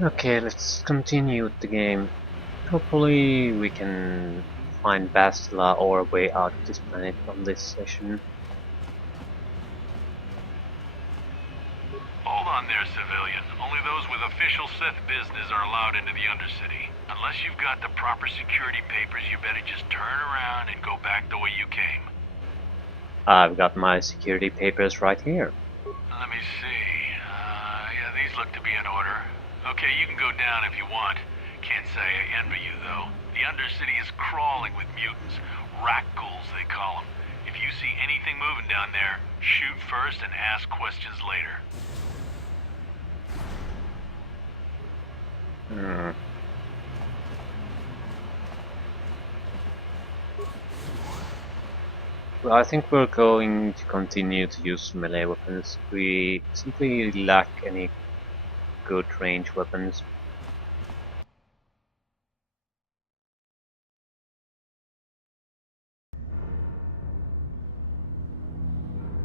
Okay, let's continue with the game. Hopefully we can find Bastila or a way out of this planet from this session. Hold on there, civilian. Only those with official Sith business are allowed into the Undercity. Unless you've got the proper security papers, you better just turn around and go back the way you came. I've got my security papers right here. Let me see. Yeah, these look to be in order. Okay, you can go down if you want. Can't say I envy you, though. The Undercity is crawling with mutants. Rat ghouls, they call them. If you see anything moving down there, shoot first and ask questions later. Well, I think we're going to continue to use melee weapons. We simply lack any good range weapons.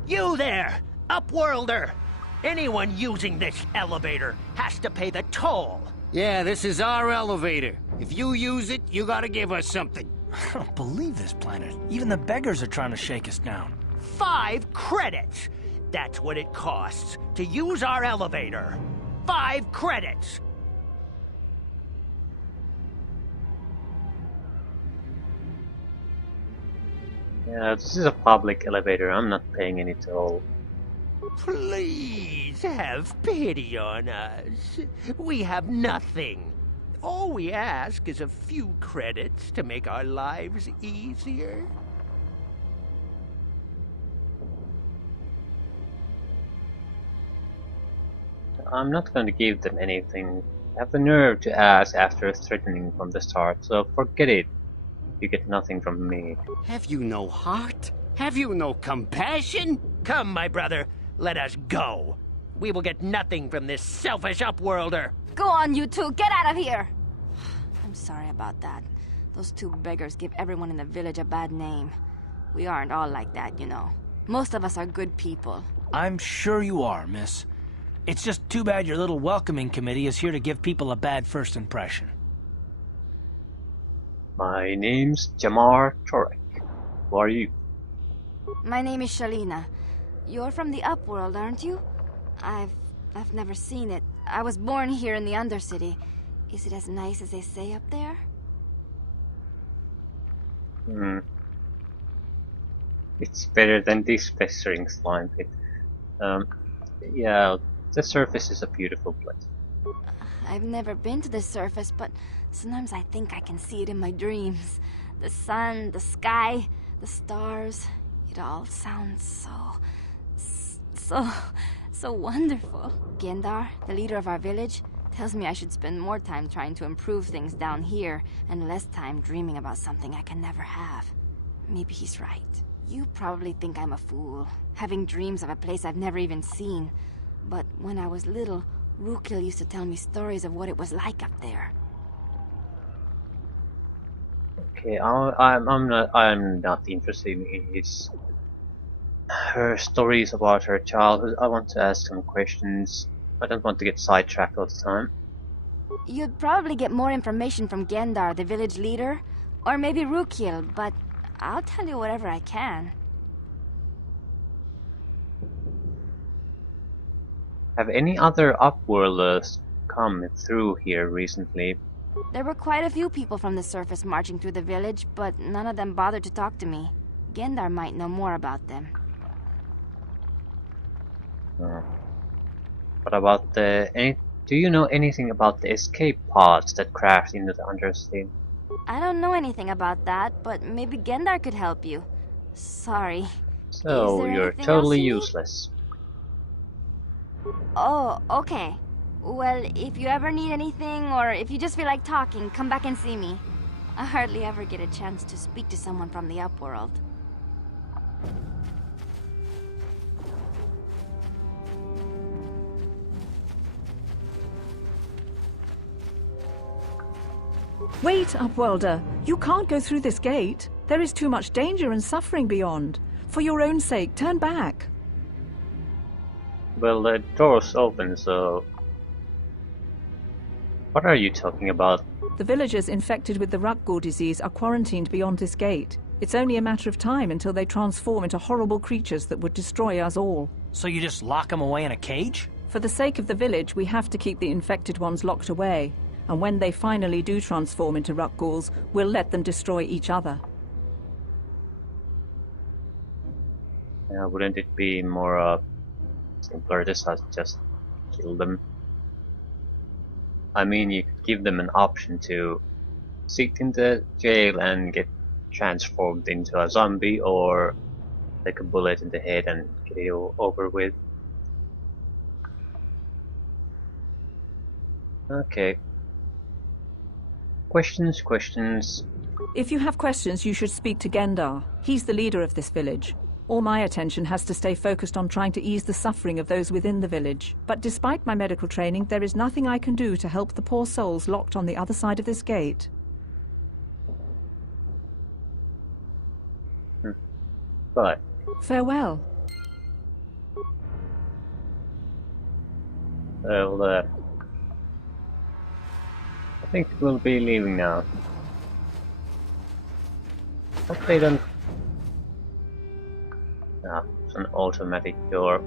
You there, Upworlder! Anyone using this elevator has to pay the toll. Yeah, this is our elevator. If you use it, you gotta give us something. I don't believe this planet. Even the beggars are trying to shake us down. 5 credits! That's what it costs to use our elevator. 5 credits! Yeah, this is a public elevator. I'm not paying any toll. Please have pity on us. We have nothing. All we ask is a few credits to make our lives easier. I'm not going to give them anything. I have the nerve to ask after threatening from the start, so forget it. You get nothing from me. Have you no heart? Have you no compassion? Come, my brother, let us go. We will get nothing from this selfish Upworlder. Go on, you two, get out of here! I'm sorry about that. Those 2 beggars give everyone in the village a bad name. We aren't all like that, you know. Most of us are good people. I'm sure you are, miss. It's just too bad your little welcoming committee is here to give people a bad first impression. My name's Jamar Torek. Who are you? My name is Shalina. You're from the Upworld, aren't you? I've never seen it. I was born here in the Undercity. Is it as nice as they say up there? It's better than this festering slime pit. Yeah, the surface is a beautiful place. I've never been to the surface, but sometimes I think I can see it in my dreams. The sun, the sky, the stars. It all sounds so wonderful. Gendar, the leader of our village, tells me I should spend more time trying to improve things down here and less time dreaming about something I can never have. Maybe he's right. You probably think I'm a fool, having dreams of a place I've never even seen. But when I was little, Rukil used to tell me stories of what it was like up there. Okay, I'm not interested in her stories about her childhood. I want to ask some questions. I don't want to get sidetracked all the time. You'd probably get more information from Gendar, the village leader, or maybe Rukil, but I'll tell you whatever I can. Have any other Upworlders come through here recently? There were quite a few people from the surface marching through the village, but none of them bothered to talk to me. Gendar might know more about them. What about do you know anything about the escape pods that crashed into the Undercity? I don't know anything about that, but maybe Gendar could help you. Sorry. So you're totally useless. Oh, okay. Well, if you ever need anything, or if you just feel like talking, come back and see me. I hardly ever get a chance to speak to someone from the Upworld. Wait, Upworlder. You can't go through this gate. There is too much danger and suffering beyond. For your own sake, turn back. Well, the door's open, so... What are you talking about? The villagers infected with the Rakghoul disease are quarantined beyond this gate. It's only a matter of time until they transform into horrible creatures that would destroy us all. So you just lock them away in a cage? For the sake of the village, we have to keep the infected ones locked away. And when they finally do transform into Rakghouls, we'll let them destroy each other. Wouldn't it be more simpler to just kill them? I mean, you could give them an option to sit in the jail and get transformed into a zombie, or take a bullet in the head and get it over with. Okay. Questions. If you have questions, you should speak to Gendar. He's the leader of this village. All my attention has to stay focused on trying to ease the suffering of those within the village. But despite my medical training, there is nothing I can do to help the poor souls locked on the other side of this gate. But Farewell. well, I think we'll be leaving now. Hope they don't. Ah, it's an automatic door.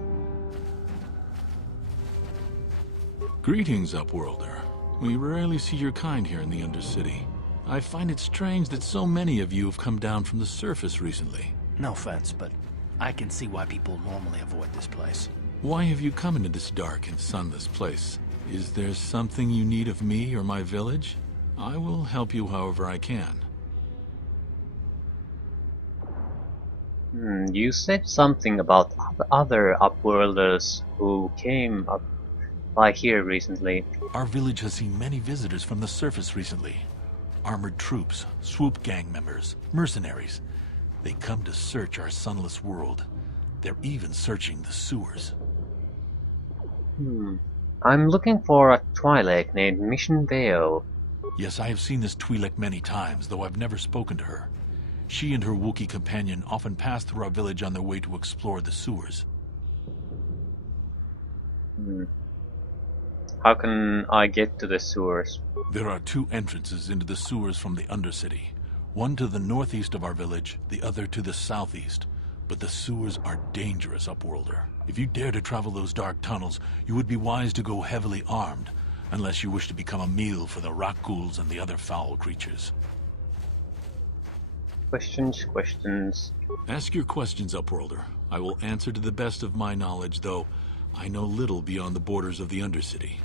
Greetings, Upworlder. We rarely see your kind here in the Undercity. I find it strange that so many of you have come down from the surface recently. No offense, but I can see why people normally avoid this place. Why have you come into this dark and sunless place? Is there something you need of me or my village? I will help you however I can. You said something about other Upworlders who came up by here recently. Our village has seen many visitors from the surface recently. Armored troops, swoop gang members, mercenaries. They come to search our sunless world. They're even searching the sewers. I'm looking for a Twi'lek named Mission Veo. Yes, I have seen this Twi'lek many times, though I've never spoken to her. She and her Wookiee companion often pass through our village on their way to explore the sewers. How can I get to the sewers? There are two entrances into the sewers from the Undercity. One to the northeast of our village, the other to the southeast. But the sewers are dangerous, Upworlder. If you dare to travel those dark tunnels, you would be wise to go heavily armed, unless you wish to become a meal for the Rakghouls and the other foul creatures. Questions. Ask your questions, Upworlder. I will answer to the best of my knowledge, though I know little beyond the borders of the Undercity.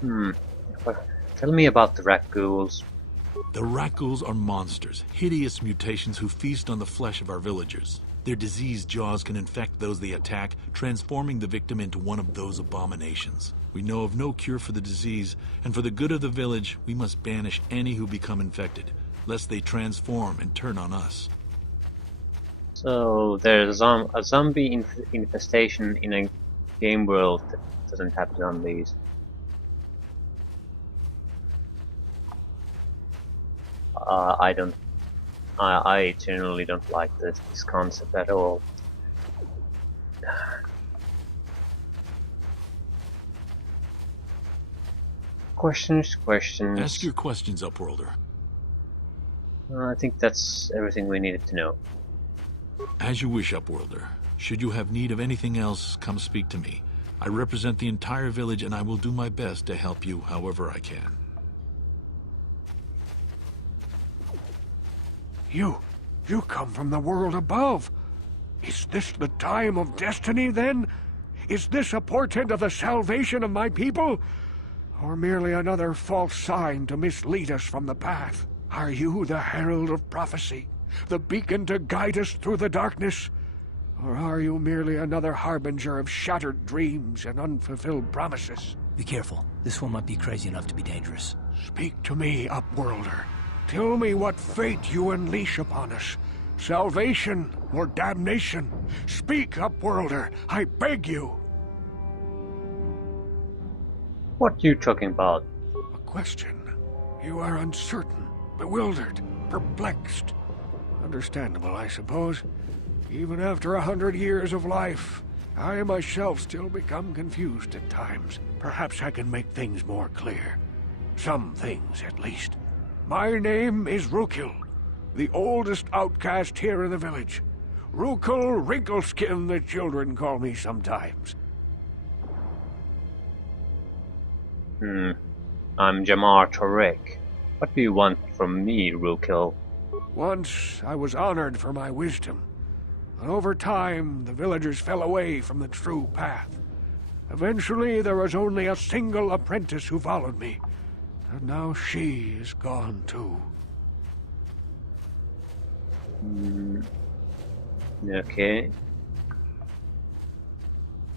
Tell me about the Rakghouls. The Rakghouls are monsters, hideous mutations who feast on the flesh of our villagers. Their diseased jaws can infect those they attack, transforming the victim into one of those abominations. We know of no cure for the disease, and for the good of the village, we must banish any who become infected, lest they transform and turn on us. So there's a zombie infestation in a game world that doesn't have zombies. I generally don't like this concept at all. Questions. Ask your questions, Upworlder. I think that's everything we needed to know. As you wish, Upworlder. Should you have need of anything else, come speak to me. I represent the entire village, and I will do my best to help you however I can. You come from the world above. Is this the time of destiny, then? Is this a portent of the salvation of my people? Or merely another false sign to mislead us from the path? Are you the herald of prophecy, the beacon to guide us through the darkness? Or are you merely another harbinger of shattered dreams and unfulfilled promises? Be careful. This one might be crazy enough to be dangerous. Speak to me, Upworlder. Tell me what fate you unleash upon us. Salvation or damnation? Speak, Upworlder, I beg you. What you talking about? A question. You are uncertain, bewildered, perplexed. Understandable, I suppose. Even after 100 years of life, I myself still become confused at times. Perhaps I can make things more clear. Some things, at least. My name is Rukil, the oldest outcast here in the village. Rukil Wrinkleskin, the children call me sometimes. I'm Jamar Torek. What do you want from me, Rukil? Once I was honored for my wisdom, and over time the villagers fell away from the true path. Eventually there was only a single apprentice who followed me, and now she is gone too. Okay.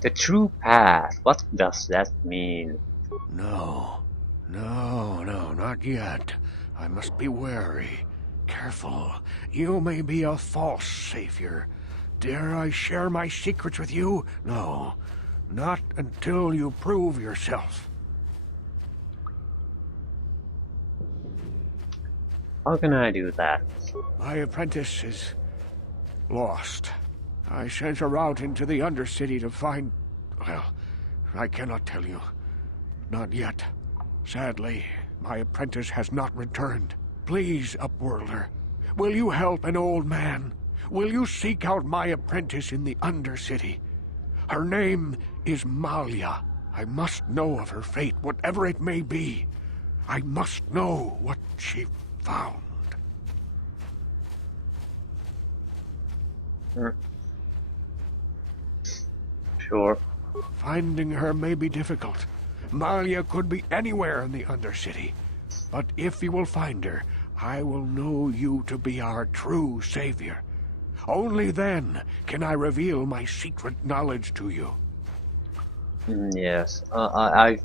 The true path, what does that mean? No, not yet. I must be wary. Careful. You may be a false savior. Dare I share my secrets with you? No, not until you prove yourself. How can I do that? My apprentice is lost. I sent her out into the Undercity to find... Well, I cannot tell you. Not yet. Sadly, my apprentice has not returned. Please, Upworlder, will you help an old man? Will you seek out my apprentice in the Undercity? Her name is Malia. I must know of her fate, whatever it may be. I must know what she found. Sure. Finding her may be difficult. Malia could be anywhere in the Undercity. But if you will find her, I will know you to be our true savior. Only then can I reveal my secret knowledge to you. Yes. I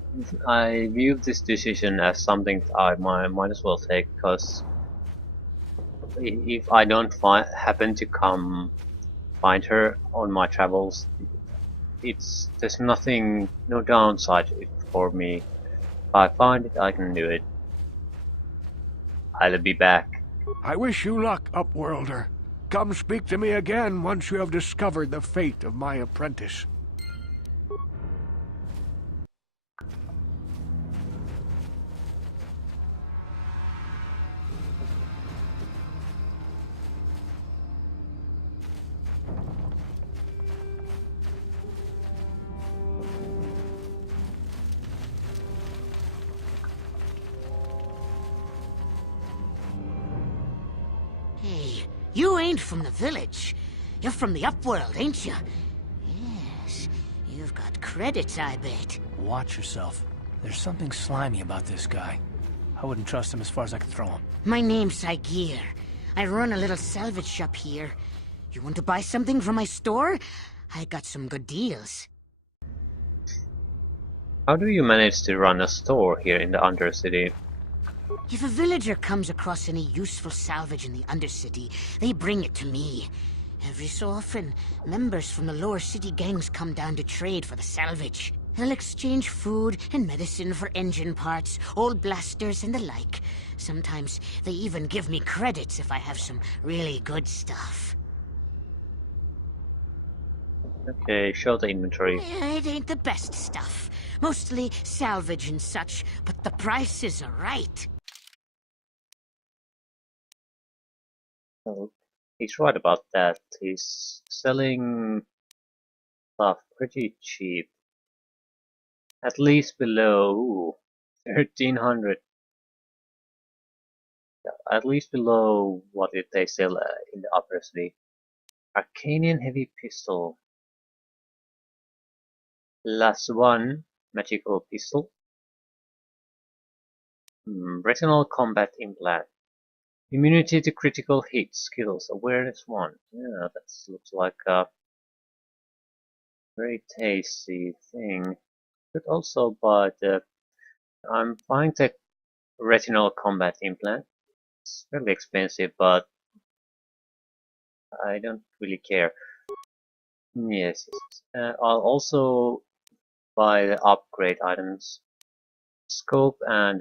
view this decision as something I might as well take, because if I don't happen to find her on my travels, there's no downside to it for me. If I find it, I can do it. I'll be back. I wish you luck, Upworlder. Come speak to me again once you have discovered the fate of my apprentice. Hey, you ain't from the village. You're from the Upworld, ain't you? Yes, you've got credits, I bet. Watch yourself. There's something slimy about this guy. I wouldn't trust him as far as I could throw him. My name's Saigir. I run a little salvage shop here. You want to buy something from my store? I got some good deals. How do you manage to run a store here in the Undercity? If a villager comes across any useful salvage in the Undercity, they bring it to me. Every so often, members from the lower city gangs come down to trade for the salvage. They'll exchange food and medicine for engine parts, old blasters and the like. Sometimes they even give me credits if I have some really good stuff. Okay, show the inventory. It ain't the best stuff. Mostly salvage and such, but the prices are right. Oh, he's right about that. He's selling stuff pretty cheap. At least below 1300. Yeah, at least below what did they sell in the upper city. Arcanian heavy pistol. Last one, magical pistol. Retinal combat implant. Immunity to critical hits, skills, awareness 1. Yeah, that looks like a very tasty thing. Could also buy I'm buying the retinal combat implant. It's fairly expensive, but I don't really care. Yes. I'll also buy the upgrade items. Scope and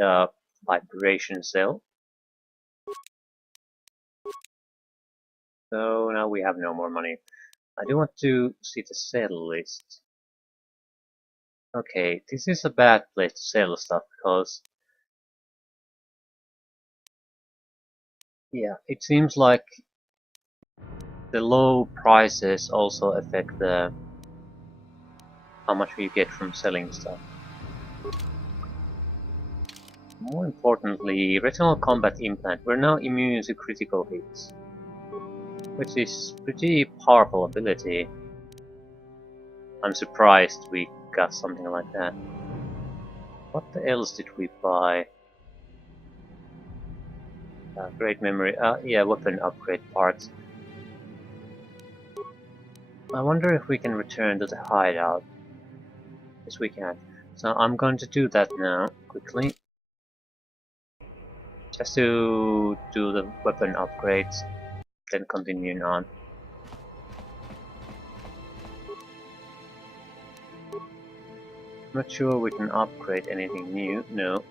vibration cell. So now we have no more money. I do want to see the sell list. Okay, this is a bad place to sell stuff because yeah, it seems like the low prices also affect the how much we get from selling stuff. More importantly, retinal combat implant. We're now immune to critical hits, which is pretty powerful ability. I'm surprised we got something like that. What else did we buy? Great memory. Yeah, weapon upgrade parts. I wonder if we can return to the hideout. Yes, we can. So I'm going to do that now, quickly. Just to do the weapon upgrades, then continue on. Not sure we can upgrade anything new. No.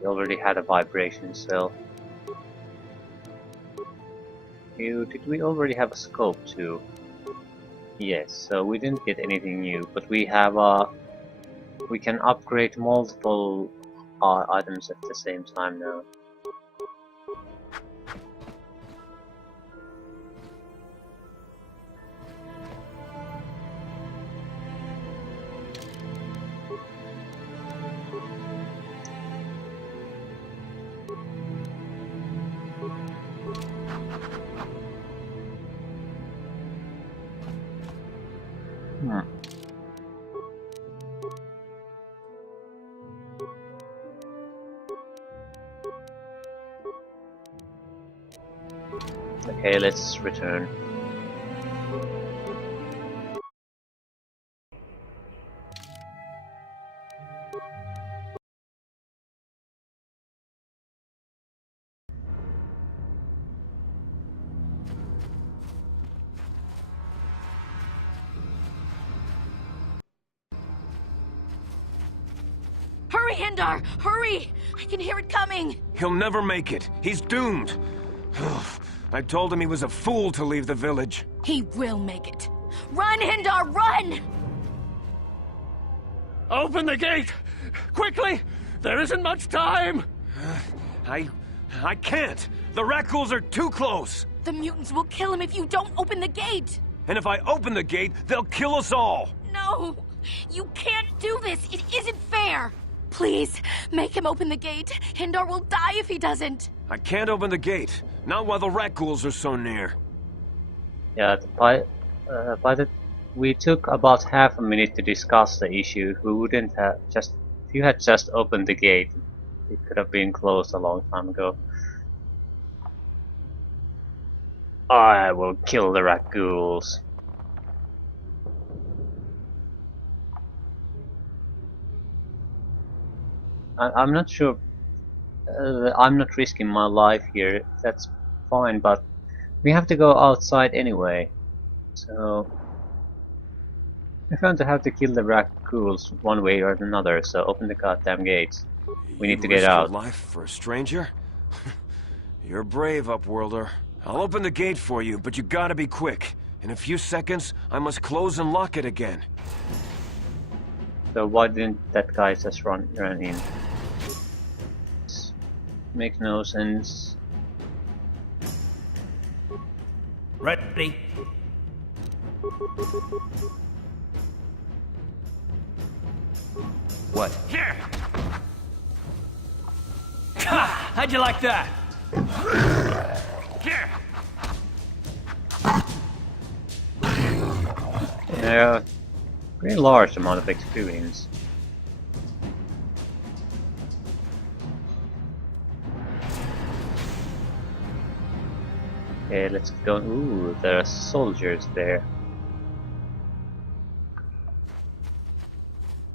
We already had a vibration cell. Did we already have a scope too? Yes, so we didn't get anything new, but we have we can upgrade multiple items at the same time now. Okay, let's return. Hurry, Hindar! Hurry! I can hear it coming! He'll never make it. He's doomed. I told him he was a fool to leave the village. He will make it. Run, Hindar, run! Open the gate! Quickly! There isn't much time! I can't. The Rakghouls are too close. The mutants will kill him if you don't open the gate! And if I open the gate, they'll kill us all. No! You can't do this! It isn't fair! Please, make him open the gate. Hindar will die if he doesn't. I can't open the gate. Not while the Rakghouls are so near. Yeah, we took about half a minute to discuss the issue. If we wouldn't have if you had just opened the gate, it could have been closed a long time ago. I will kill the Rakghouls. I'm not sure. I'm not risking my life here. That's fine, but we have to go outside anyway. So we're going to have to kill the Rakghouls one way or another. So open the goddamn gates. We need to get out. Your life for a stranger? You're brave, Upworlder. I'll open the gate for you, but you gotta be quick. In a few seconds, I must close and lock it again. So why didn't that guy just run in? Makes no sense. Ready? What? Here! Ha! How'd you like that? Here! Yeah, pretty large amount of experience. Okay, let's go. Ooh, there are soldiers there.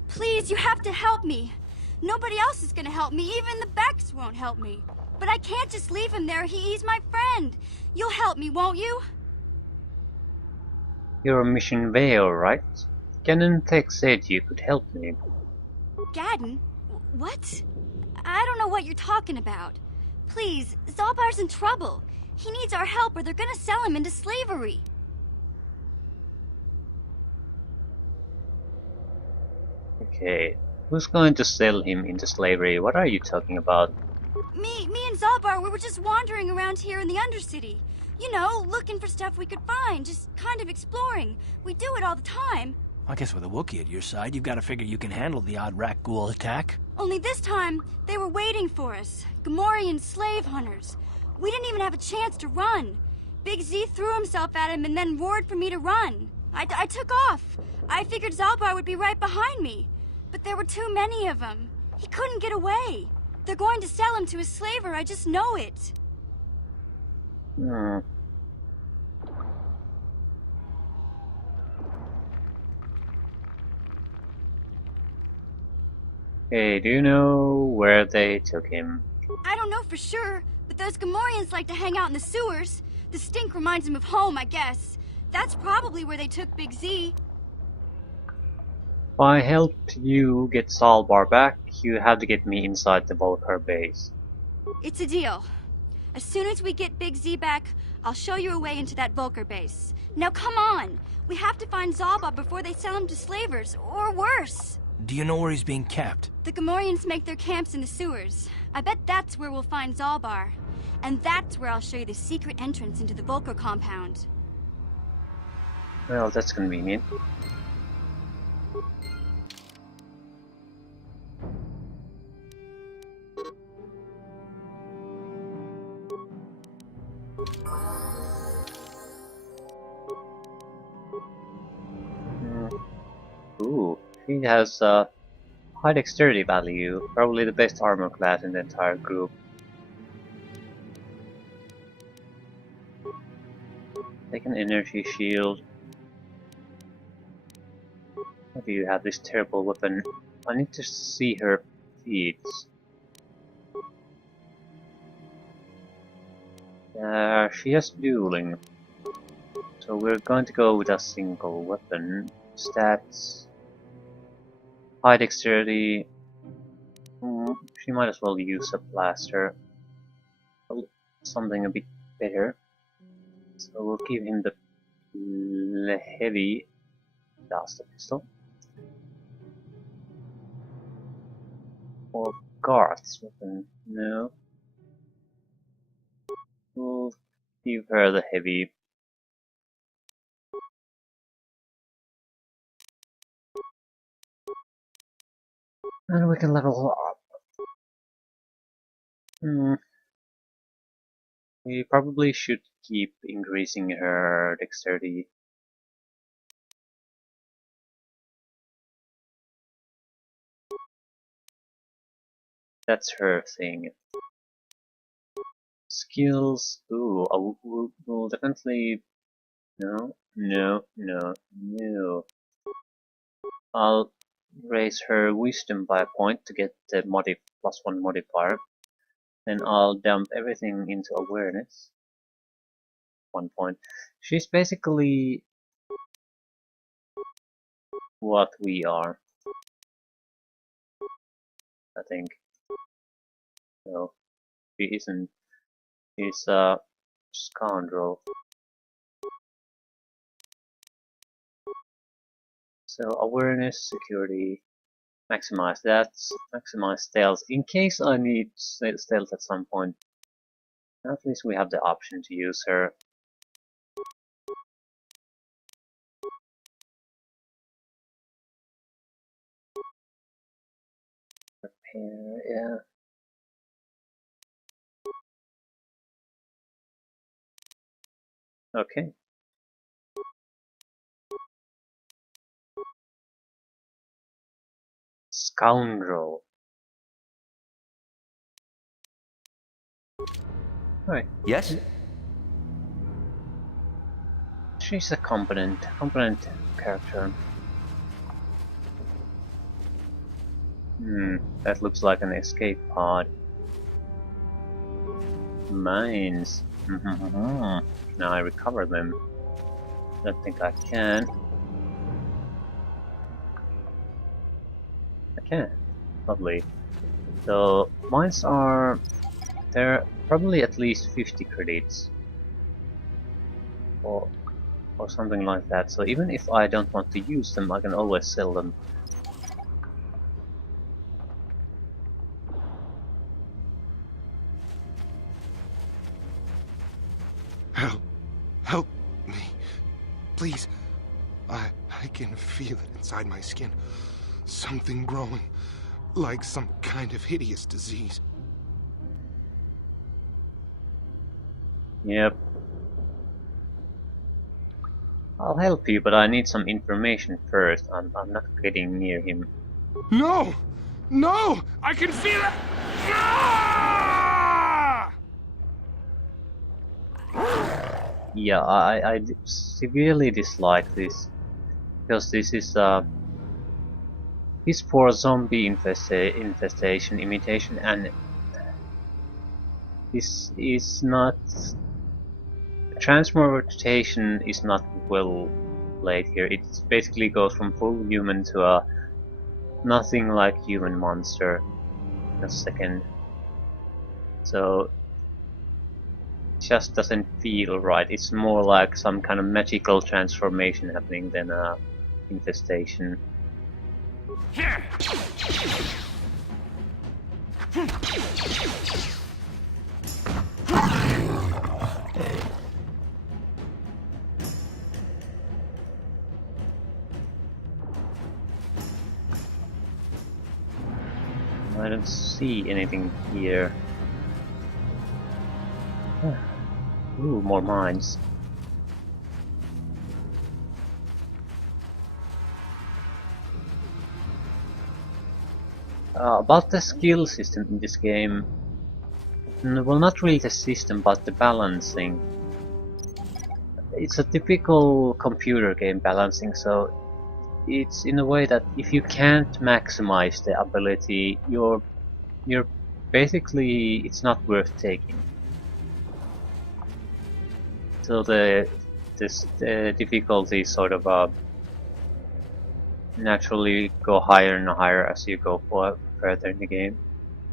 Please, you have to help me. Nobody else is gonna help me. Even the Becks won't help me. But I can't just leave him there. He's my friend. You'll help me, won't you? You're Mission Vale, right? Canon Tech said you could help me. Gadden? What? I don't know what you're talking about. Please, Zalbar's in trouble. He needs our help or they're gonna sell him into slavery. Okay. Who's going to sell him into slavery? What are you talking about? Me and Zalbar, we were just wandering around here in the Undercity. You know, looking for stuff we could find, just kind of exploring. We do it all the time. I guess with a Wookiee at your side, you've got to figure you can handle the odd rat ghoul attack. Only this time, they were waiting for us. Gamorrean slave hunters. We didn't even have a chance to run. Big Z threw himself at him and then roared for me to run. I took off. I figured Zalbar would be right behind me. But there were too many of them. He couldn't get away. They're going to sell him to a slaver, I just know it. Hmm. Hey, do you know where they took him? I don't know for sure, but those Gamorreans like to hang out in the sewers. The stink reminds them of home, I guess. That's probably where they took Big Z. If I helped you get Salbar back, you have to get me inside the Volker base. It's a deal. As soon as we get Big Z back, I'll show you a way into that Volker base. Now come on! We have to find Zalba before they sell him to slavers, or worse. Do you know where he's being kept? The Gamorreans make their camps in the sewers. I bet that's where we'll find Zalbar. And that's where I'll show you the secret entrance into the Volker compound. Well, that's convenient. Ooh, he has high dexterity value, probably the best armor class in the entire group. Take an energy shield. Why do you have this terrible weapon? I need to see her feats. She has dueling. So we're going to go with a single weapon. Stats. High dexterity. She might as well use a blaster. Something a bit better. So we'll give him the heavy blaster pistol. Or Garth's weapon. No. We'll give her the heavy. And we can level her up. We probably should keep increasing her dexterity. That's her thing. Skills. Ooh, we'll definitely. No, no, no, no. I'll raise her wisdom by a point to get the +1 modifier. Then I'll dump everything into awareness. 1 point. She's basically what we are, I think. No, she isn't. She's a scoundrel. So awareness, security, maximize that, maximize stealth. In case I need stealth at some point, at least we have the option to use her. Repair, yeah. Okay. Scoundrel. Right. Yes? She's a competent character. That looks like an escape pod. Mines. Now I recover them. Don't think I can. I can. Lovely. So mines are. They're probably at least 50 credits. Or something like that. So even if I don't want to use them, I can always sell them. Please. I can feel it inside my skin. Something growing. Like some kind of hideous disease. Yep. I'll help you, but I need some information first. I'm not getting near him. No! No! I can feel it! Ah! Yeah, I severely dislike this. Because this is this for zombie infestation imitation, and this is not transmutation is not well played here. It basically goes from full human to a nothing like human monster in a second. So it just doesn't feel right. It's more like some kind of magical transformation happening than a infestation. I don't see anything here. Ooh, more mines. About the skill system in this game, well, not really the system, but the balancing. It's a typical computer game balancing, so it's in a way that if you can't maximize the ability, you're basically it's not worth taking. So the difficulty sort of naturally go higher and higher as you go further in the game.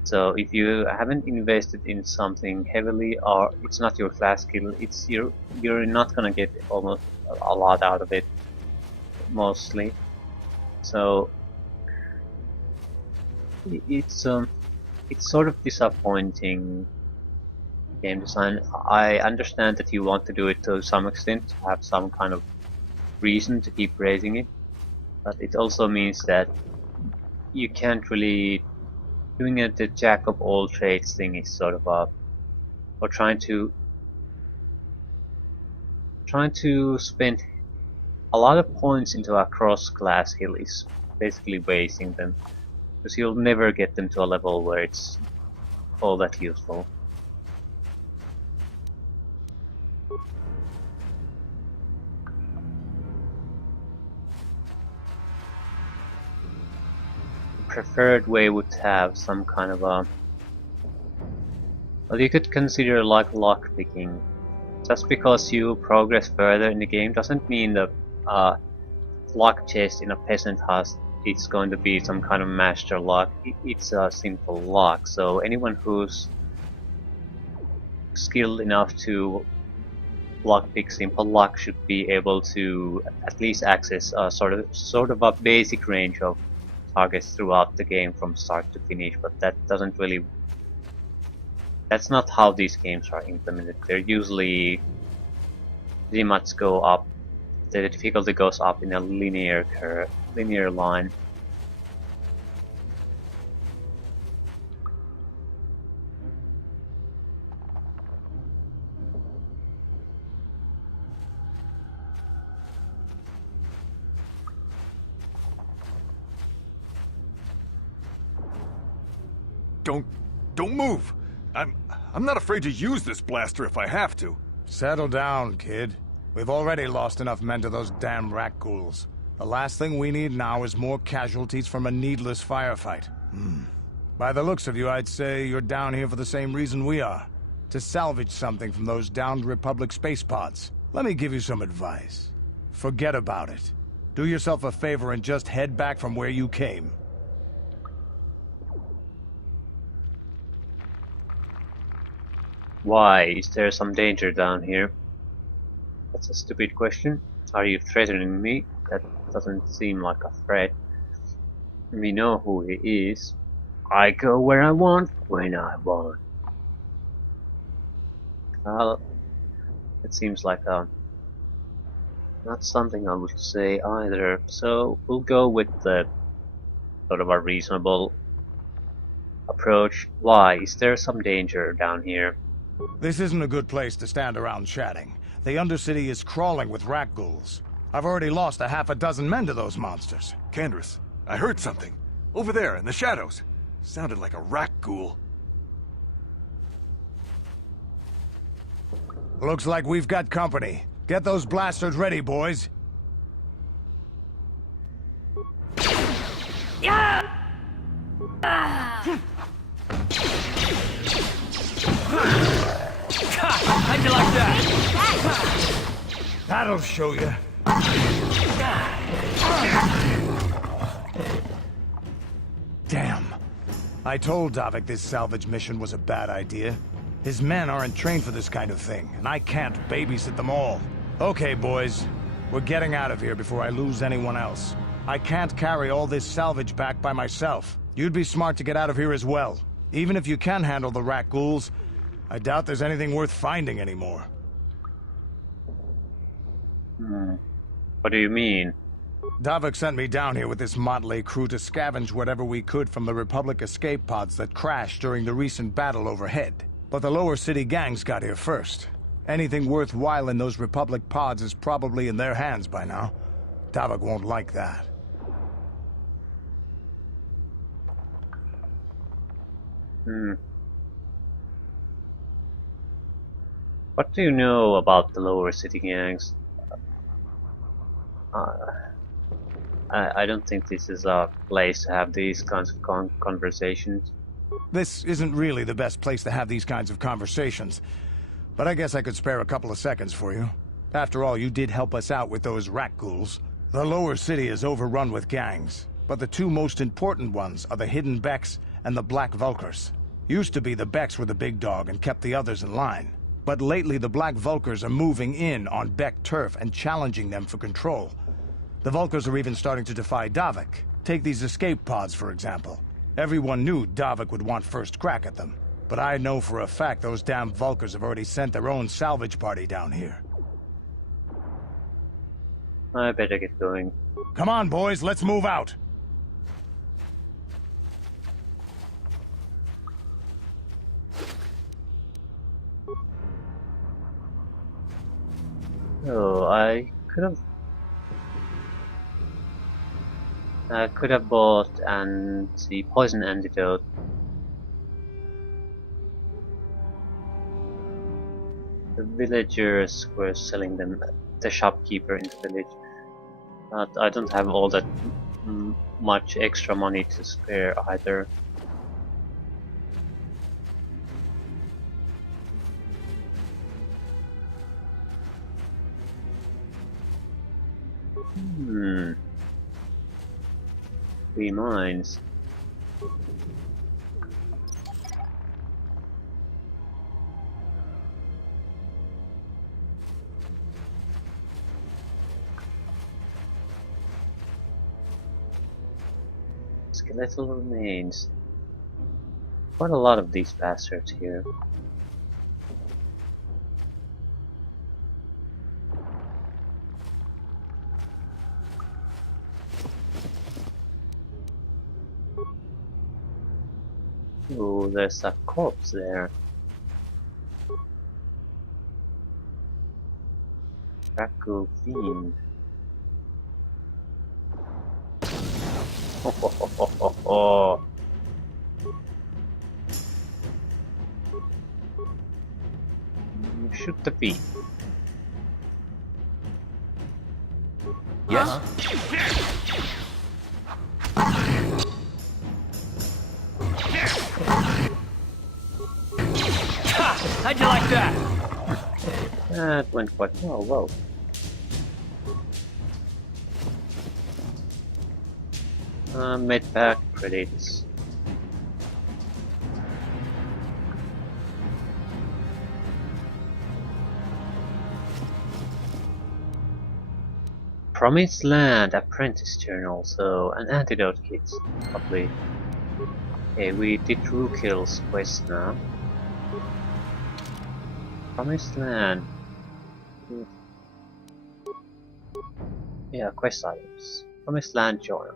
So if you haven't invested in something heavily, or it's not your class skill, you're not gonna get almost a lot out of it, mostly. So it's sort of disappointing game design. I understand that you want to do it to some extent, to have some kind of reason to keep raising it, but it also means that you can't really doing it the jack of all trades thing is sort of or trying to spend a lot of points into a cross class hill is basically wasting them, because you'll never get them to a level where it's all that useful. Preferred way would have some kind of a, well, you could consider like lock picking. Just because you progress further in the game doesn't mean the lock chest in a peasant house it's going to be some kind of master lock. It's a simple lock, so anyone who's skilled enough to lockpick simple lock should be able to at least access a sort of a basic range of targets throughout the game from start to finish, but that doesn't really. That's not how these games are implemented. They're usually pretty much go up. The difficulty goes up in a linear line. Don't move! I'm not afraid to use this blaster if I have to. Settle down, kid. We've already lost enough men to those damn rat ghouls. The last thing we need now is more casualties from a needless firefight. By the looks of you, I'd say you're down here for the same reason we are. To salvage something from those downed Republic space pods. Let me give you some advice. Forget about it. Do yourself a favor and just head back from where you came. Why? Is there some danger down here? That's a stupid question. Are you threatening me? That doesn't seem like a threat. We know who he is. I go where I want, when I want. Well, it seems like Not something I would say either. So we'll go with the sort of a reasonable approach. Why? Is there some danger down here? This isn't a good place to stand around chatting. The Undercity is crawling with rat ghouls. I've already lost a half a dozen men to those monsters. Candace, I heard something. Over there, in the shadows. Sounded like a rat ghoul. Looks like we've got company. Get those blasters ready, boys. How'd you like that? That'll show you. Damn. I told Davik this salvage mission was a bad idea. His men aren't trained for this kind of thing, and I can't babysit them all. Okay, boys. We're getting out of here before I lose anyone else. I can't carry all this salvage back by myself. You'd be smart to get out of here as well. Even if you can handle the rat ghouls, I doubt there's anything worth finding anymore. What do you mean? Davik sent me down here with this motley crew to scavenge whatever we could from the Republic escape pods that crashed during the recent battle overhead. But the lower city gangs got here first. Anything worthwhile in those Republic pods is probably in their hands by now. Davik won't like that. What do you know about the lower city gangs? I don't think this is a place to have these kinds of conversations. This isn't really the best place to have these kinds of conversations, but I guess I could spare a couple of seconds for you. After all, you did help us out with those rat ghouls. The lower city is overrun with gangs, but the two most important ones are the Hidden Becks and the Black Vulkars. Used to be the Becks were the big dog and kept the others in line. But lately the Black Vulkars are moving in on Beck turf and challenging them for control. The Vulkars are even starting to defy Davik. Take these escape pods, for example. Everyone knew Davik would want first crack at them. But I know for a fact those damn Vulkars have already sent their own salvage party down here. I better get going. Come on, boys, let's move out! Oh, I could have bought the poison antidote. The villagers were selling them at the shopkeeper in the village. But I don't have all that much extra money to spare either. Three mines. Skeletal remains. Quite a lot of these bastards here. Oh, there's a corpse there. Draco Fiend. Oh. Shoot the feet. Yes? How'd you like that? That went quite well. Whoa. Medpack credits. Promised Land Apprentice Journal, so an antidote kit, probably. Okay, we did Rookill's quest now. Promised Land. Yeah, quest items. Promised Land Journal.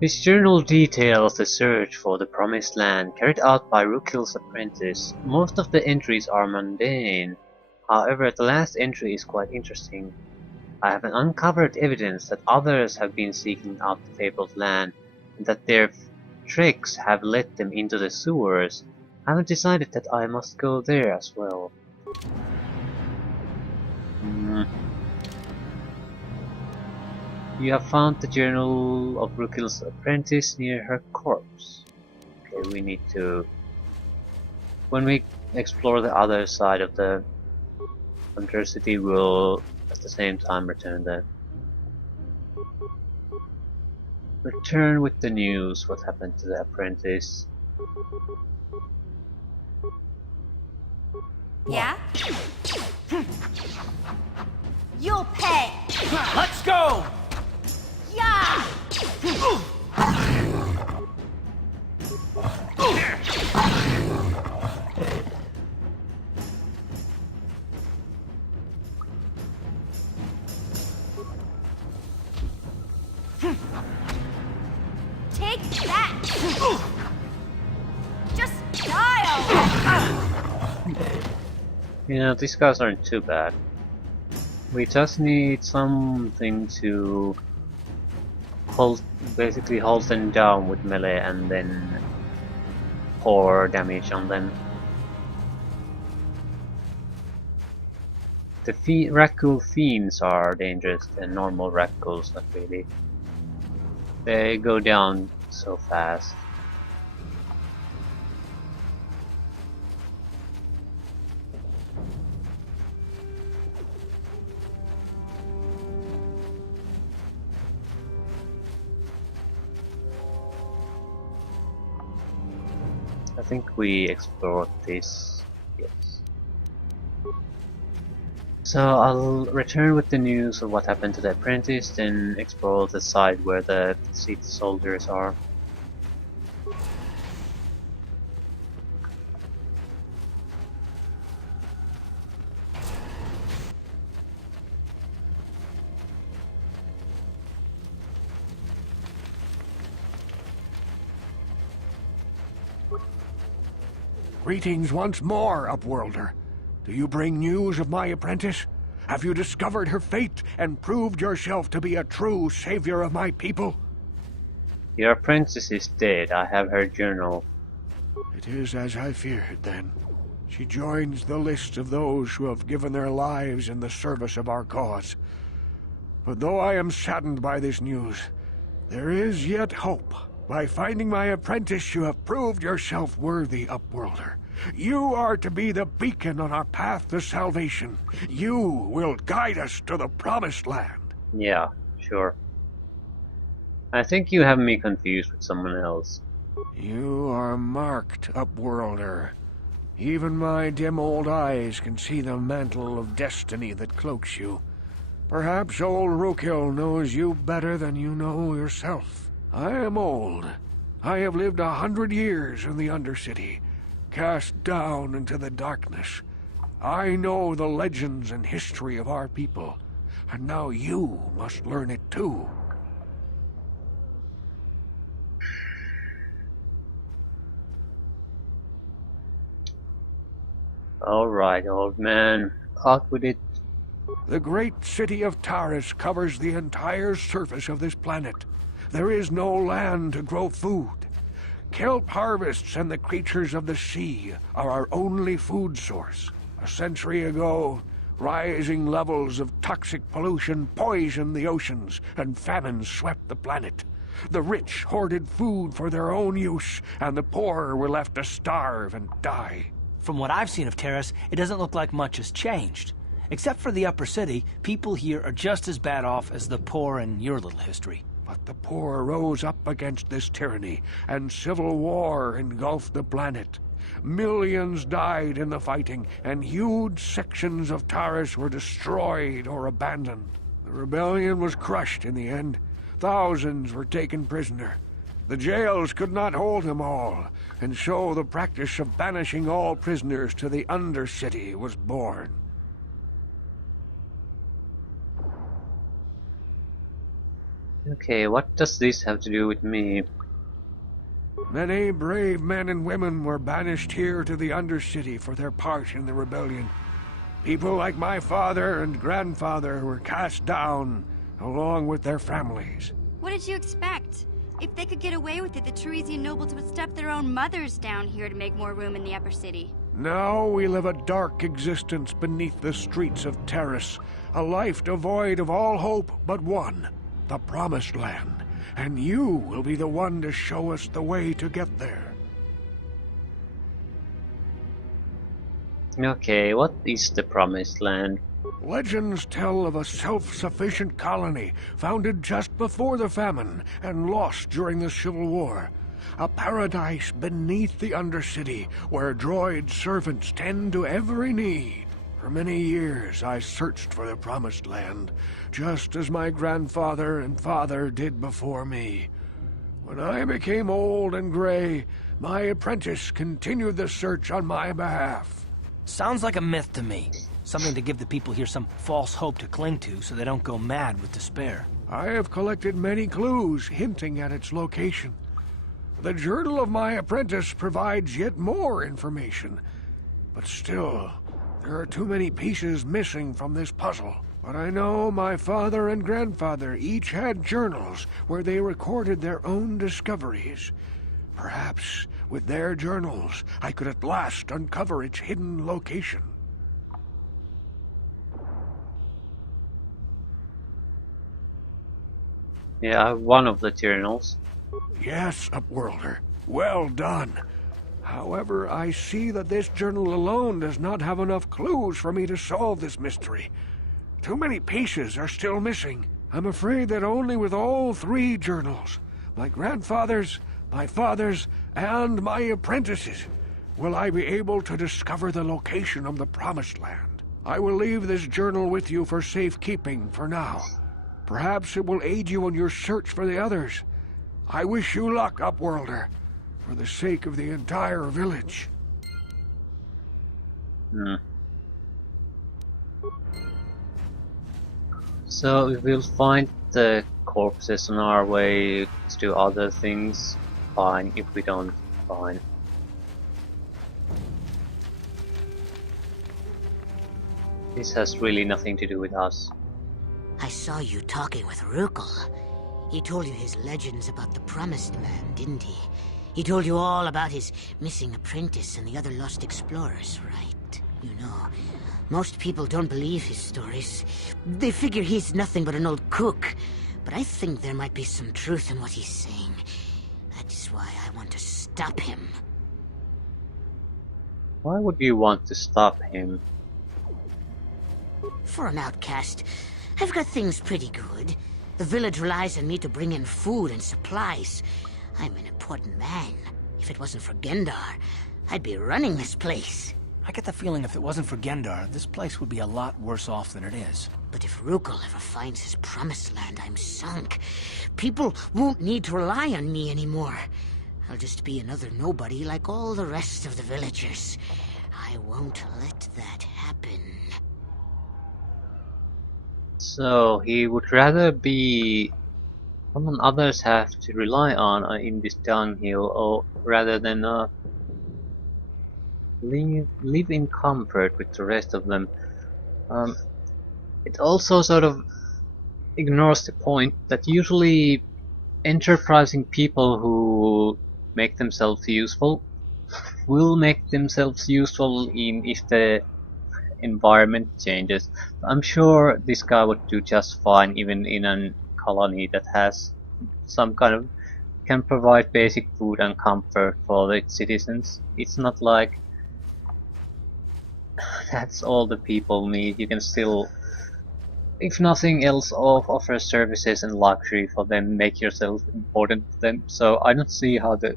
This journal details the search for the Promised Land carried out by Rookill's apprentice. Most of the entries are mundane. However, the last entry is quite interesting. I have uncovered evidence that others have been seeking out the fabled land, and that their tricks have led them into the sewers. I have decided that I must go there as well. You have found the journal of Rookill's apprentice near her corpse. Okay, we need to... When we explore the other side of the Undercity, we'll at the same time return there. Return with the news. What happened to the apprentice? Yeah? You'll pay! Let's go! Yeah! Take that! Just die already! You know, these guys aren't too bad. We just need something to basically hold them down with melee and then pour damage on them. The Raccoon Fiends are dangerous, the normal Raccoons not really. They go down so fast. I think we explored this, yes. So I'll return with the news of what happened to the apprentice, then explore the side where the Sith soldiers are. Greetings once more, Upworlder. Do you bring news of my apprentice? Have you discovered her fate and proved yourself to be a true savior of my people? Your apprentice is dead. I have her journal. It is as I feared, then. She joins the list of those who have given their lives in the service of our cause. But though I am saddened by this news, there is yet hope. By finding my apprentice, you have proved yourself worthy, Upworlder. You are to be the beacon on our path to salvation. You will guide us to the Promised Land. Yeah, sure. I think you have me confused with someone else. You are marked, Upworlder. Even my dim old eyes can see the mantle of destiny that cloaks you. Perhaps old Rookill knows you better than you know yourself. I am old. I have lived 100 years in the Undercity, cast down into the darkness. I know the legends and history of our people, and now you must learn it too. Alright, old man. Out with it. The great city of Taris covers the entire surface of this planet. There is no land to grow food. Kelp harvests and the creatures of the sea are our only food source. A century ago, rising levels of toxic pollution poisoned the oceans, and famine swept the planet. The rich hoarded food for their own use, and the poor were left to starve and die. From what I've seen of Taris, it doesn't look like much has changed. Except for the upper city, people here are just as bad off as the poor in your little history. But the poor rose up against this tyranny, and civil war engulfed the planet. Millions died in the fighting, and huge sections of Taris were destroyed or abandoned. The rebellion was crushed in the end. Thousands were taken prisoner. The jails could not hold them all, and so the practice of banishing all prisoners to the Undercity was born. Okay, what does this have to do with me? Many brave men and women were banished here to the Undercity for their part in the rebellion. People like my father and grandfather were cast down, along with their families. What did you expect? If they could get away with it, the Teresian nobles would step their own mothers down here to make more room in the upper city. Now we live a dark existence beneath the streets of Terrace, a life devoid of all hope but one, the Promised Land. And you will be the one to show us the way to get there. Okay, what is the Promised Land? Legends tell of a self-sufficient colony founded just before the famine and lost during the Civil War. A paradise beneath the Undercity where droid servants tend to every need. For many years I searched for the Promised Land, just as my grandfather and father did before me. When I became old and gray, my apprentice continued the search on my behalf. Sounds like a myth to me. Something to give the people here some false hope to cling to so they don't go mad with despair. I have collected many clues hinting at its location. The journal of my apprentice provides yet more information. But still, there are too many pieces missing from this puzzle. But I know my father and grandfather each had journals where they recorded their own discoveries. Perhaps, with their journals, I could at last uncover its hidden location. Yeah, one of the journals. Yes, Upworlder. Well done. However, I see that this journal alone does not have enough clues for me to solve this mystery. Too many pieces are still missing. I'm afraid that only with all three journals, my grandfather's, my father's, and my apprentice's, will I be able to discover the location of the Promised Land. I will leave this journal with you for safekeeping for now. Perhaps it will aid you in your search for the others. I wish you luck, Upworlder, for the sake of the entire village. So if we'll find the corpses on our way to do other things, fine. If we don't, fine. This has really nothing to do with us. I saw you talking with Rukel. He told you his legends about the Promised Land, didn't he? He told you all about his missing apprentice and the other lost explorers, right? You know, most people don't believe his stories. They figure he's nothing but an old cook. But I think there might be some truth in what he's saying. That is why I want to stop him. Why would you want to stop him? For an outcast, I've got things pretty good. The village relies on me to bring in food and supplies. I'm an important man. If it wasn't for Gendar, I'd be running this place. I get the feeling if it wasn't for Gendar, this place would be a lot worse off than it is. But if Rukel ever finds his Promised Land, I'm sunk. People won't need to rely on me anymore. I'll just be another nobody like all the rest of the villagers. I won't let that happen. So he would rather be someone others have to rely on in this downhill, or rather than live in comfort with the rest of them. It also sort of ignores the point that usually enterprising people who make themselves useful will make themselves useful if the environment changes. I'm sure this guy would do just fine even in a colony that has some kind of can provide basic food and comfort for its citizens. It's not like that's all the people need. You can still, if nothing else, offer services and luxury for them, make yourself important to them. So I don't see how the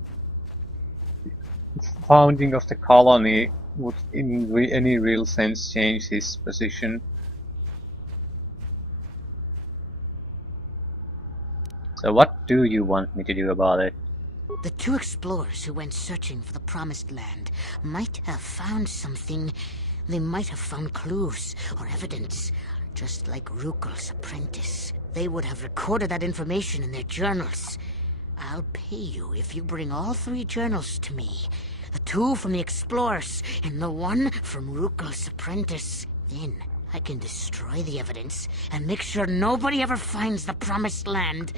founding of the colony would in any real sense change his position. So what do you want me to do about it? The two explorers who went searching for the Promised Land might have found something. They might have found clues or evidence, just like Rukel's apprentice. They would have recorded that information in their journals. I'll pay you if you bring all 3 journals to me. The 2 from the Explorers, and the 1 from Rukel's apprentice. Then I can destroy the evidence and make sure nobody ever finds the Promised Land.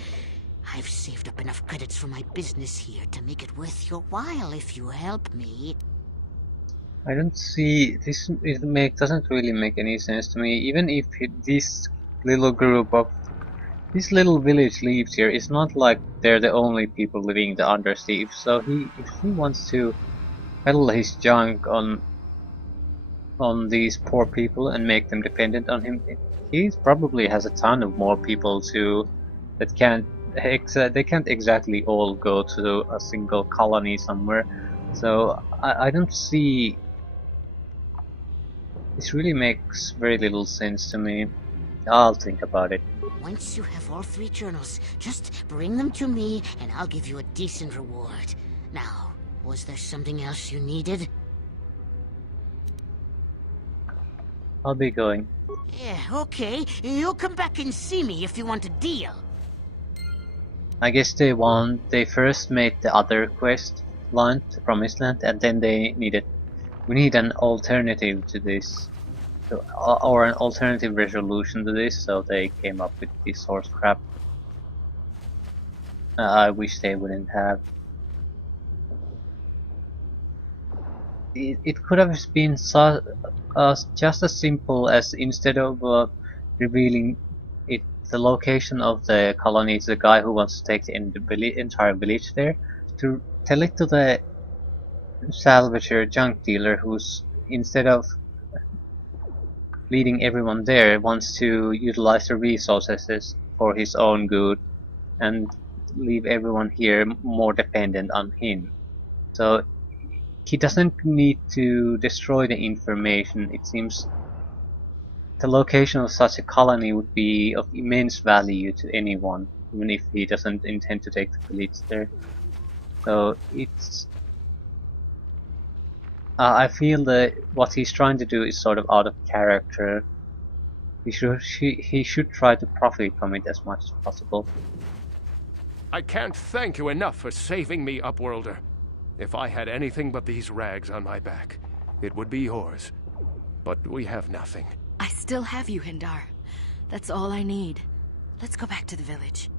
I've saved up enough credits for my business here to make it worth your while if you help me. I don't see this. Doesn't really make any sense to me. Even if this little group of this little village lives here, it's not like they're the only people living the Undersea. So if he wants to peddle his junk on these poor people and make them dependent on him, he probably has a ton of more people too that they can't exactly all go to a single colony somewhere. So I don't see. This really makes very little sense to me. I'll think about it. Once you have all 3 journals, just bring them to me and I'll give you a decent reward. Now, was there something else you needed? I'll be going. Yeah, okay. You'll come back and see me if you want a deal. I guess they first made the other quest line, the Promised Land, and then we need an alternative to this, or an alternative resolution to this, so they came up with this source crap. I wish they wouldn't have. It could have been just as simple as, instead of revealing the location of the colony to the guy who wants to take the entire village there, to tell it to the salvager junk dealer who's, instead of leading everyone there, wants to utilize the resources for his own good and leave everyone here more dependent on him. So he doesn't need to destroy the information. It seems the location of such a colony would be of immense value to anyone, even if he doesn't intend to take the village there. So it's I feel that what he's trying to do is sort of out of character. He should try to profit from it as much as possible. I can't thank you enough for saving me, Upworlder. If I had anything but these rags on my back, it would be yours. But we have nothing. I still have you, Hindar. That's all I need. Let's go back to the village.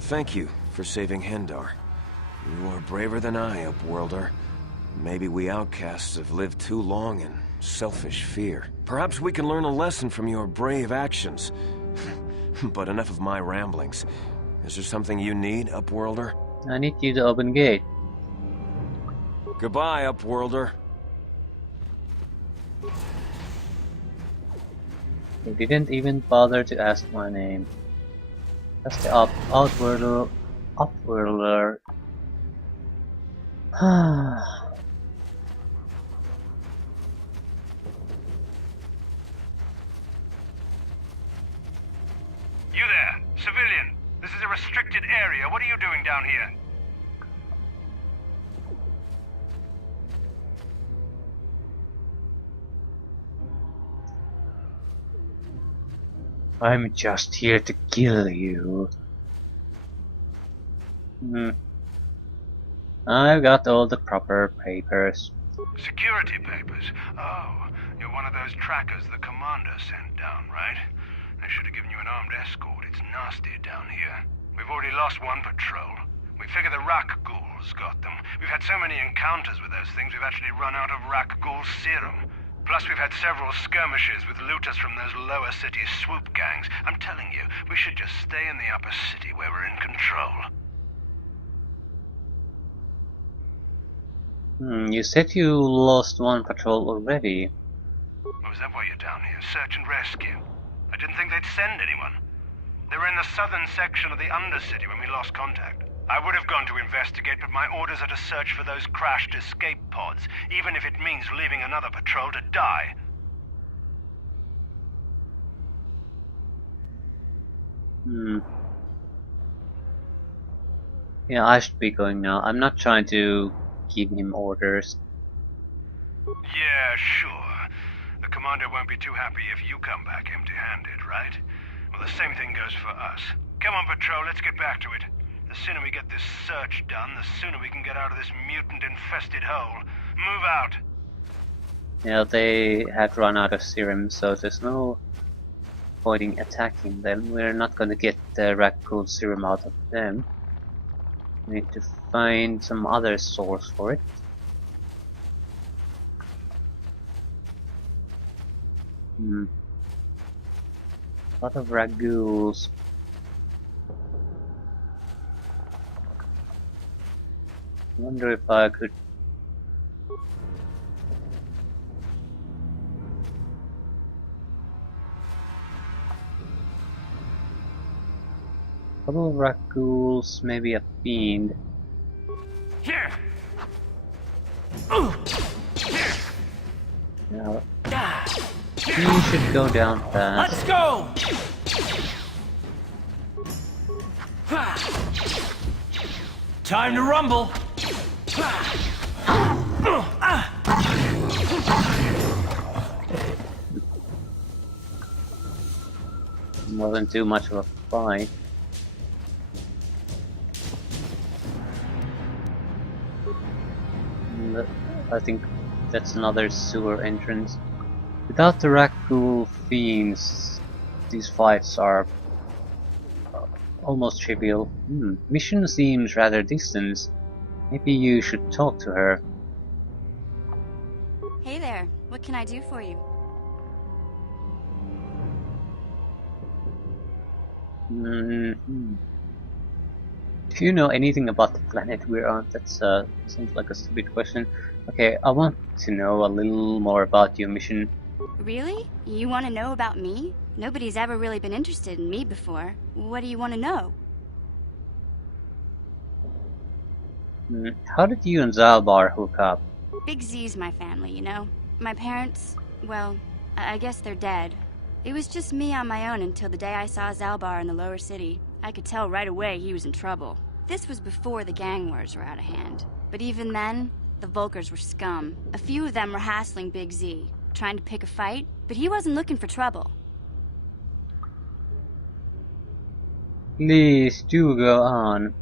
Thank you for saving Hindar. You are braver than I, Upworlder. Maybe we outcasts have lived too long in selfish fear. Perhaps we can learn a lesson from your brave actions. But enough of my ramblings. Is there something you need, Upworlder? I need you to open gate. Goodbye, Upworlder. He didn't even bother to ask my name. That's the Upworlder. You there, civilian. This is a restricted area. What are you doing down here? I'm just here to kill you. I've got all the proper papers. Security papers? Oh, you're one of those trackers the commander sent down, right? They should have given you an armed escort. It's nasty down here. We've already lost one patrol. We figure the Rak ghouls got them. We've had so many encounters with those things, we've actually run out of Rak ghoul serum. Plus, we've had several skirmishes with looters from those lower city swoop gangs. I'm telling you, we should just stay in the upper city where we're in control. You said you lost one patrol already. Oh, is that why you're down here? Search and rescue? I didn't think they'd send anyone. They were in the southern section of the Undercity when we lost contact. I would have gone to investigate, but my orders are to search for those crashed escape pods, even if it means leaving another patrol to die. Yeah, I should be going now. I'm not trying to give him orders. Yeah, sure. The Commander won't be too happy if you come back empty-handed, right? Well, the same thing goes for us. Come on, Patrol, let's get back to it. The sooner we get this search done, the sooner we can get out of this mutant-infested hole. Move out! Yeah, they had run out of serum, so there's no point in attacking them. We're not gonna get the Raccoon serum out of them. We need to find some other source for it. A lot of Ragouls. I wonder if I could... couple of Ragouls, maybe a fiend. Here. Now, you should go down fast. Let's go. Time to rumble. Wasn't too much of a fight. I think that's another sewer entrance. Without the Raccoon fiends, these fights are almost trivial. Mission seems rather distant. Maybe you should talk to her. Hey there, what can I do for you? Do you know anything about the planet we're on? That seems like a stupid question. Okay, I want to know a little more about your mission. Really? You want to know about me? Nobody's ever really been interested in me before. What do you want to know? How did you and Zalbar hook up? Big Z's my family, you know? My parents, well, I guess they're dead. It was just me on my own until the day I saw Zalbar in the lower city. I could tell right away he was in trouble. This was before the gang wars were out of hand. But even then, the Volkers were scum. A few of them were hassling Big Z, trying to pick a fight, but he wasn't looking for trouble. Please do go on.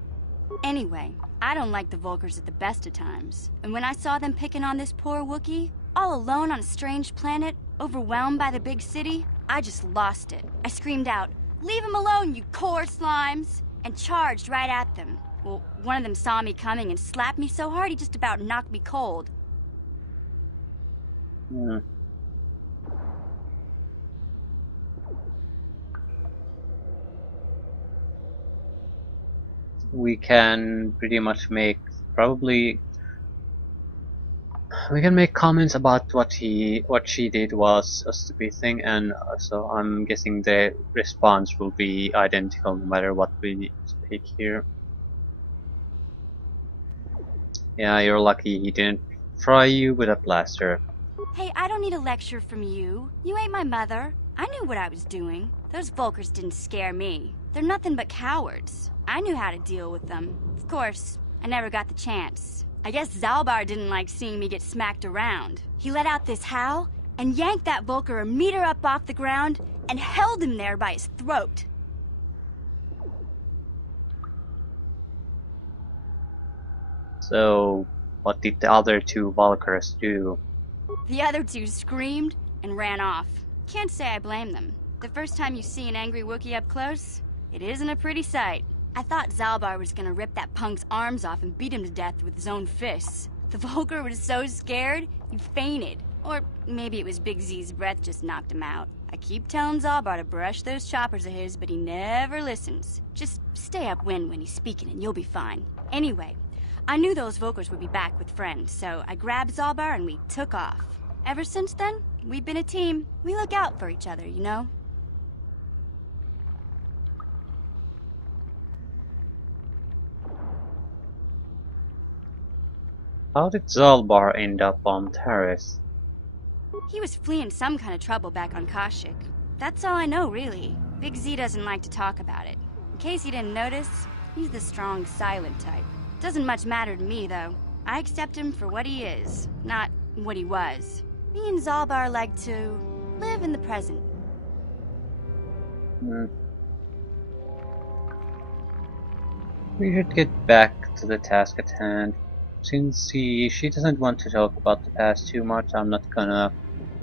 Anyway, I don't like the Volkers at the best of times. And when I saw them picking on this poor Wookiee, all alone on a strange planet, overwhelmed by the big city, I just lost it. I screamed out, "Leave him alone, you core slimes!" and charged right at them. Well, one of them saw me coming and slapped me so hard he just about knocked me cold. We can pretty much make we can make comments about what she did was a stupid thing, and so I'm guessing the response will be identical no matter what we speak here. Yeah, you're lucky he didn't fry you with a blaster. Hey, I don't need a lecture from you. You ain't my mother. I knew what I was doing. Those Volkers didn't scare me. They're nothing but cowards. I knew how to deal with them. Of course, I never got the chance. I guess Zalbar didn't like seeing me get smacked around. He let out this howl and yanked that Volker a meter up off the ground and held him there by his throat. So, what did the other two Valkyrs do? The other two screamed and ran off. Can't say I blame them. The first time you see an angry Wookiee up close, it isn't a pretty sight. I thought Zalbar was gonna rip that punk's arms off and beat him to death with his own fists. The Volker was so scared, he fainted. Or maybe it was Big Z's breath just knocked him out. I keep telling Zalbar to brush those choppers of his, but he never listens. Just stay upwind when he's speaking and you'll be fine. Anyway, I knew those Volkers would be back with friends, so I grabbed Zalbar and we took off. Ever since then, we've been a team. We look out for each other, you know? How did Zalbar end up on Taris? He was fleeing some kind of trouble back on Kashyyyk. That's all I know, really. Big Z doesn't like to talk about it. In case you didn't notice, he's the strong, silent type. Doesn't much matter to me, though. I accept him for what he is, not what he was. Me and Zalbar like to Live in the present. We should get back to the task at hand. Since she doesn't want to talk about the past too much, I'm not gonna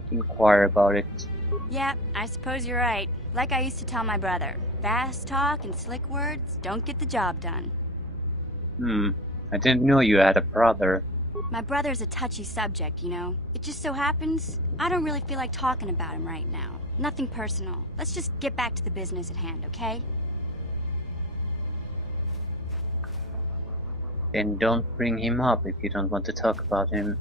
inquire about it. Yeah, I suppose you're right. Like I used to tell my brother, fast talk and slick words don't get the job done. I didn't know you had a brother. My brother's a touchy subject, you know. It just so happens I don't really feel like talking about him right now. Nothing personal. Let's just get back to the business at hand, okay? Then don't bring him up if you don't want to talk about him.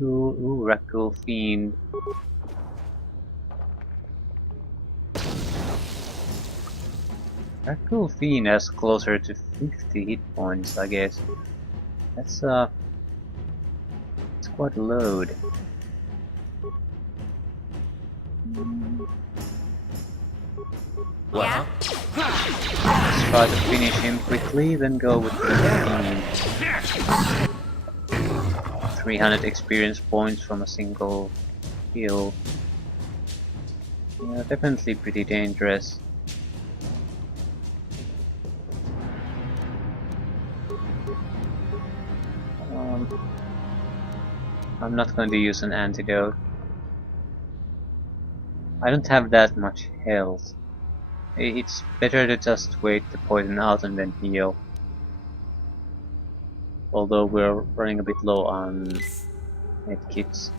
Rakul Fiend. Rakul Fiend has closer to 50 hit points, I guess. That's it's quite a load. Yeah? Let's try to finish him quickly, then go with the 300 experience points from a single kill. Yeah, definitely pretty dangerous. I'm not going to use an antidote. I don't have that much health. It's better to just wait the poison out and then heal. Although we're running a bit low on medkits.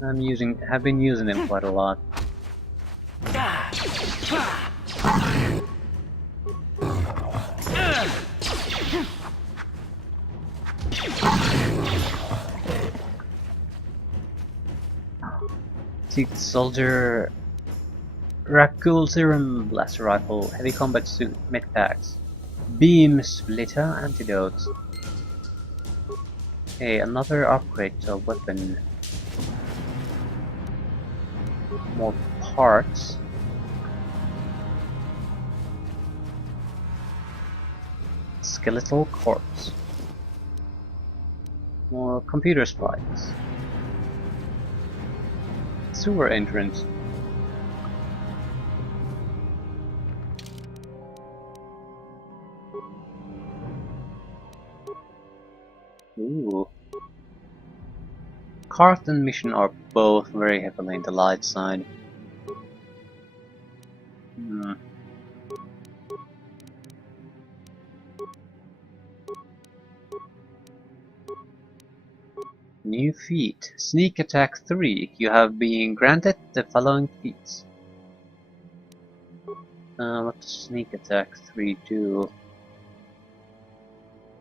Have been using them quite a lot. Sixth Soldier, Rakul Serum Blaster Rifle, Heavy Combat Suit, Medpacks, Beam Splitter, Antidote. Okay, another upgrade to a weapon. More parts. Skeletal Corpse. More computer spikes. Sewer entrance. Ooh. Cart and mission are both very heavily in the light side. New feat. Sneak attack 3. You have been granted the following feats. What does sneak attack 3 do?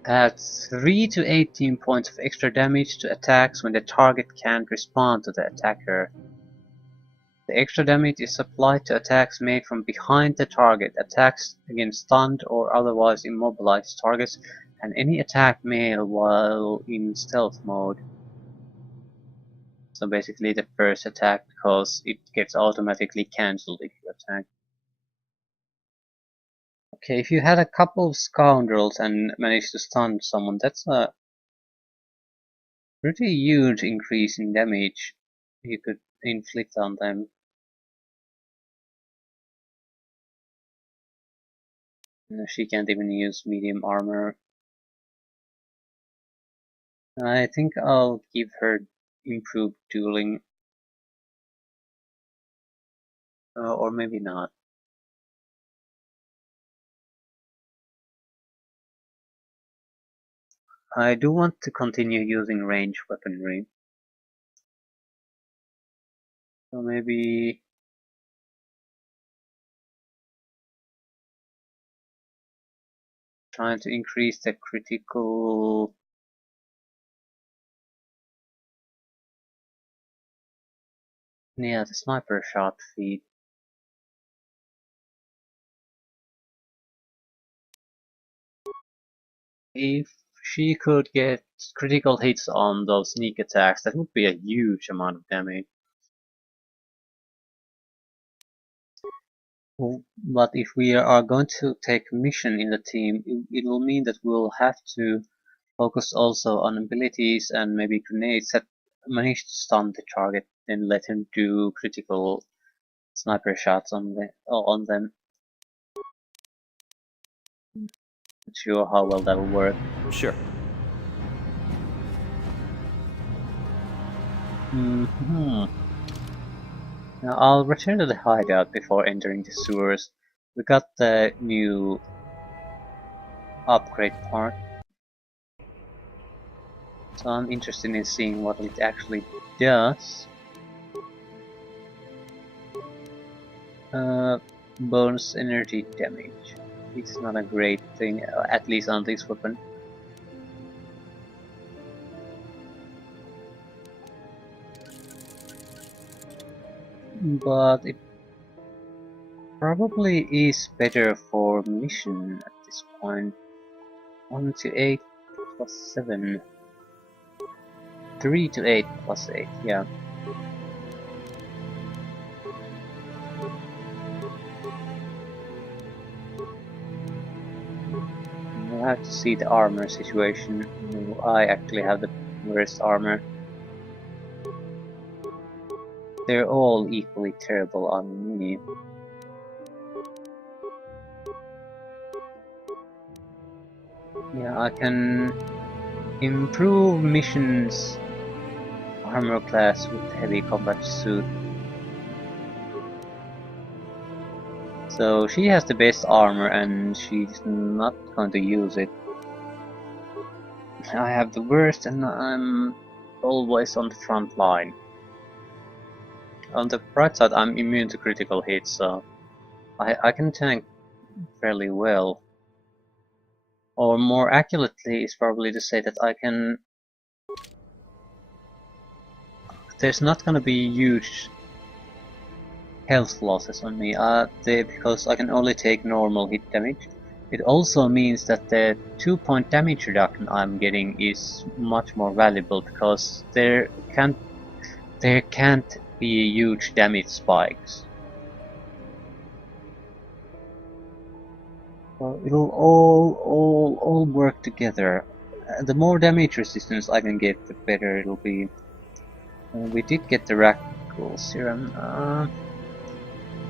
Adds 3 to 18 points of extra damage to attacks when the target can't respond to the attacker. The extra damage is applied to attacks made from behind the target, attacks against stunned or otherwise immobilized targets, and any attack made while in stealth mode. So basically the first attack, because it gets automatically cancelled if you attack. Okay, if you had a couple of scoundrels and managed to stun someone, that's a pretty huge increase in damage you could inflict on them. She can't even use medium armor. I think I'll give her improved dueling. Or maybe not. I do want to continue using range weaponry. So maybe trying to increase the critical. Yeah, the sniper shot feed. If she could get critical hits on those sneak attacks, that would be a huge amount of damage. But if we are going to take a mission in the team, it will mean that we'll have to focus also on abilities and maybe grenades that manage to stun the target, then let him do critical sniper shots on them. Not sure how well that will work. Sure. Now I'll return to the hideout before entering the sewers. We got the new upgrade part, so I'm interested in seeing what it actually does. Bonus energy damage. It's not a great thing, at least on this weapon. But it probably is better for mission at this point. 1 to 8 plus 7. 3 to 8 plus 8, yeah. I have to see the armor situation. I actually have the worst armor. They're all equally terrible on me. Yeah, I can improve missions armor class with heavy combat suit. So she has the best armor and she's not going to use it. I have the worst and I'm always on the front line. On the bright side, I'm immune to critical hits, so I can tank fairly well. Or more accurately is probably to say that I can... There's not gonna be huge health losses on me, because I can only take normal hit damage. It also means that the 2-point damage reduction I'm getting is much more valuable because there can't be huge damage spikes. So it'll all work together. The more damage resistance I can get, the better it'll be. We did get the Rackle Serum.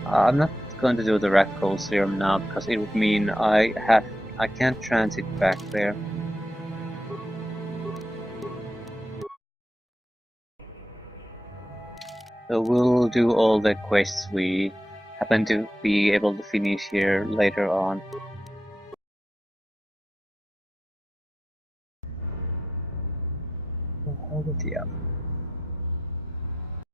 I'm not going to do the Rackle Serum now because it would mean I can't transit back there. So we'll do all the quests we happen to be able to finish here later on. Yeah.